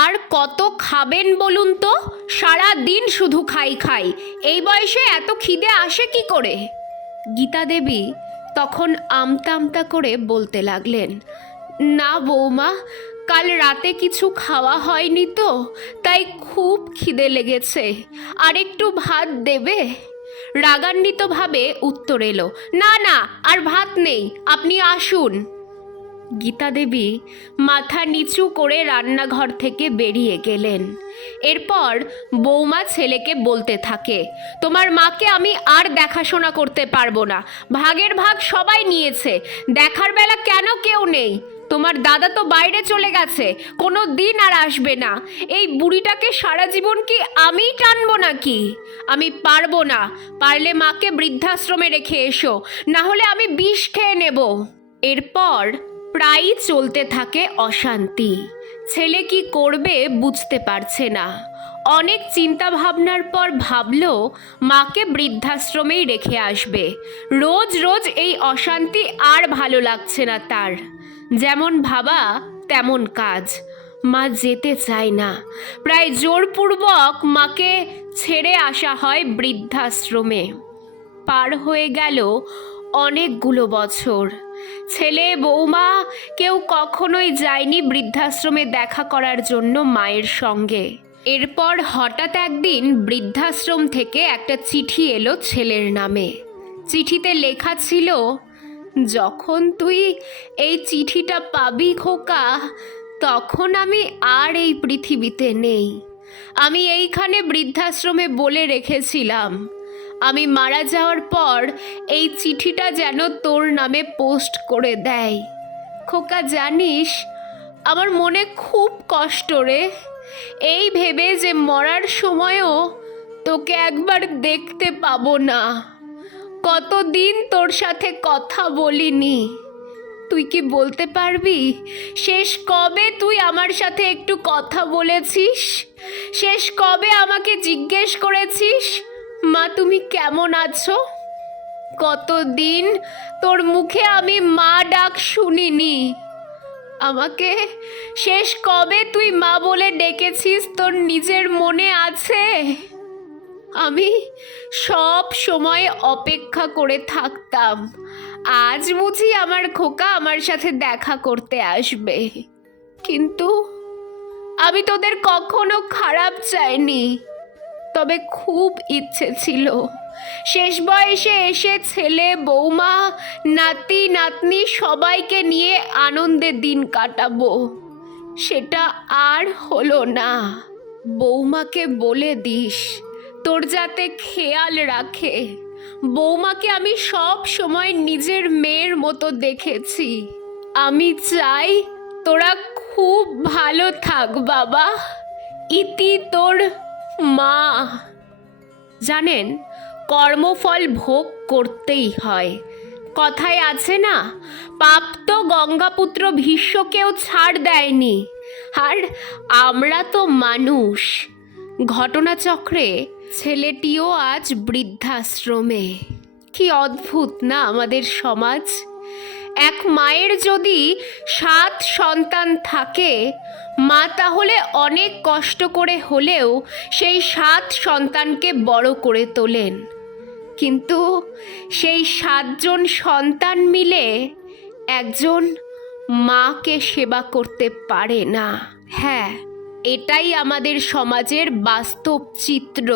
আর কত খাবেন বলুন তো? সারা দিন শুধু খাই খাই, এই বয়সে এত খিদে আসে কি করে? গীতা দেবী তখন আমতা আমতা করে বলতে লাগলেন, না বৌমা, কাল রাতে কিছু খাওয়া হয়নি তো, তাই খুব খিদে লেগেছে, আর একটু ভাত দেবে? রাগান্বিতভাবে উত্তর এলো, না না, আর ভাত নেই, আপনি আসুন। গীতা দেবী মাথা নিচু করে রান্নাঘর থেকে বেরিয়ে গেলেন। এরপর বৌমা ছেলেকে বলতে থাকে, তোমার মাকে আমি আর দেখাশোনা করতে পারবো না, ভাগের ভাগ সবাই নিয়েছে, দেখার বেলা কেন কেউ নেই? তোমার দাদা তো বাইরে চলে গেছে, কোনো দিন আর আসবে না। এই বুড়িটাকে সারা জীবন কি আমিই টানবো নাকি? আমি পারবো না, পারলে মাকে বৃদ্ধাশ্রমে রেখে এসো, না হলে আমি বিষ খেয়ে নেব। এরপর প্রায়ই চলতে থাকে অশান্তি। ছেলে কি করবে বুঝতে পারছে না। অনেক চিন্তা ভাবনার পর ভাবল মাকে বৃদ্ধাশ্রমেই রেখে আসবে। রোজ রোজ এই অশান্তি আর ভালো লাগছে না তার। যেমন ভাবা তেমন কাজ। মা যেতে চায় না। প্রায় জোরপূর্বক মাকে ছেড়ে আসা হয় বৃদ্ধাশ্রমে। পার হয়ে গেল অনেকগুলো বছর। ছেলে বৌমা কেউ কখনোই যায়নি বৃদ্ধাশ্রমে দেখা করার জন্য মায়ের সঙ্গে। এরপর হঠাৎ একদিন বৃদ্ধাশ্রম থেকে একটা চিঠি এলো ছেলের নামে। চিঠিতে লেখা ছিল, যখন তুই এই চিঠিটা পাবি খোকা, তখন আমি আর এই পৃথিবীতে নেই। আমি এইখানে বৃদ্ধাশ্রমে বলে রেখেছিলাম, আমি মারা যাওয়ার পর এই চিঠিটা যেন তোর নামে পোস্ট করে দেয়। খোকা জানিস, আমার মনে খুব কষ্ট রে, এই ভেবে যে মরার সময়ও তোকে একবার দেখতে পাবো না। কতদিন তোর সাথে কথা বলিনি। তুই কি বলতে পারবি শেষ কবে তুই আমার সাথে একটু কথা বলেছিস? শেষ কবে আমাকে জিজ্ঞেস করেছিস, মা তুমি কেমন আছো? কতদিন তোর মুখে আমি মা ডাক শুনিনি। আমাকে শেষ কবে তুই মা বলে ডেকেছিস তোর নিজের মনে আছে? আমি সব সময় অপেক্ষা করে থাকতাম, আজ বুঝি আমার খোকা আমার সাথে দেখা করতে আসবে। কিন্তু আমি তোদের কখনো খারাপ চাইনি, তবে খুব ইচ্ছে ছিল শেষ বয়সে এসে ছেলে বৌমা নাতি নাতনি সবাইকে নিয়ে আনন্দে দিন কাটাবো। সেটা আর হলো না। বৌমাকে বলে দিস তোর যাতে খেয়াল রাখে। বৌমাকে আমি সব সময় নিজের মেয়ের মতো দেখেছি। আমি চাই তোরা খুব ভালো থাক বাবা। ইতি তোর মা। জানেন, কর্মফল ভোগ করতেই হয়। কথায় আছে না, পাপ তো গঙ্গাপুত্র ভীষ্মকেও ছাড় দেয়নি। আর আমরা তো মানুষ। ঘটনাচক্রে ছেলেটিও আজ বৃদ্ধাশ্রমে। কি অদ্ভুত না আমাদের সমাজ। এক মায়ের যদি 7 সন্তান থাকে, মা তাহলে অনেক কষ্ট করে হলেও সেই 7 সন্তানকে বড় করে তোলেন। কিন্তু সেই 7 জন সন্তান মিলে একজন মাকে সেবা করতে পারে না। হ্যাঁ, এটাই আমাদের সমাজের বাস্তব চিত্র।